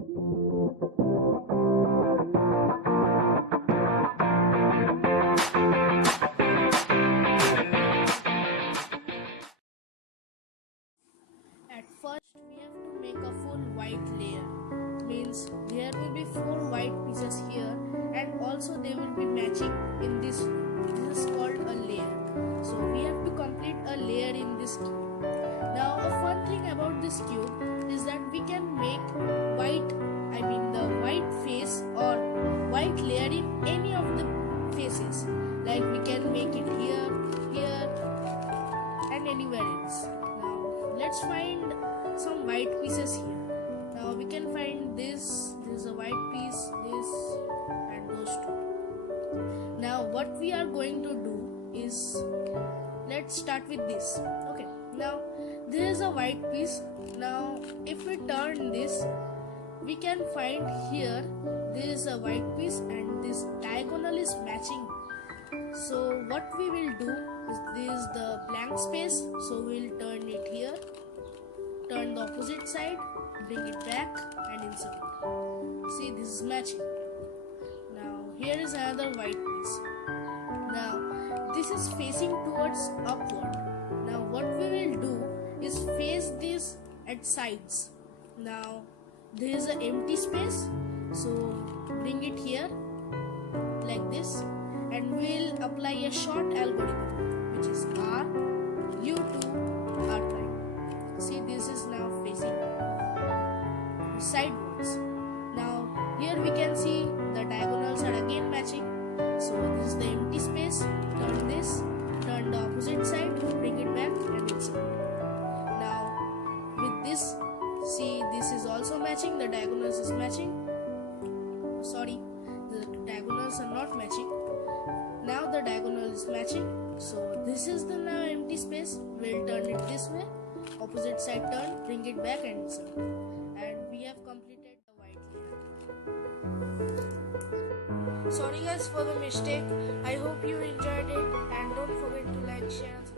At first, we have to make a full white layer. Means there will be 4 white pieces here, and also they will be matching in this. This is called a layer. So we have to complete a layer in this cube. Now, a fun thing about this cube is that we can make the white face or white layer in any of the faces. Like we can make it here, here, and anywhere else. Now let's find some white pieces here. Now we can find this is a white piece, this and those two. Now what we are going to do is, let's start with this. Okay, now there is a white piece. Now if we turn this, we can find here there is a white piece and this diagonal is matching. So what we will do is, this is the blank space, so we'll turn it here, turn the opposite side, bring it back and insert it. See, this is matching. Now here is another white piece. Now this is facing towards upward. Now what we will do is face this at sides. Now there is an empty space, so bring it here like this, and we'll apply a short algorithm, which is R, U2, R prime. See, this is now facing sideways. Now here we can see the diagonals are again matching. So this is the empty space. Turn this, turn the opposite side, bring it back and insert. Now with this, see, this is also matching. The diagonals is matching. Sorry, the diagonals are not matching. Now the diagonal is matching. So this is the now empty space. We'll turn it this way. Opposite side turn, bring it back and insert. And we have completed the white layer. Sorry guys for the mistake. I hope you enjoyed it, and don't forget to like, share and subscribe.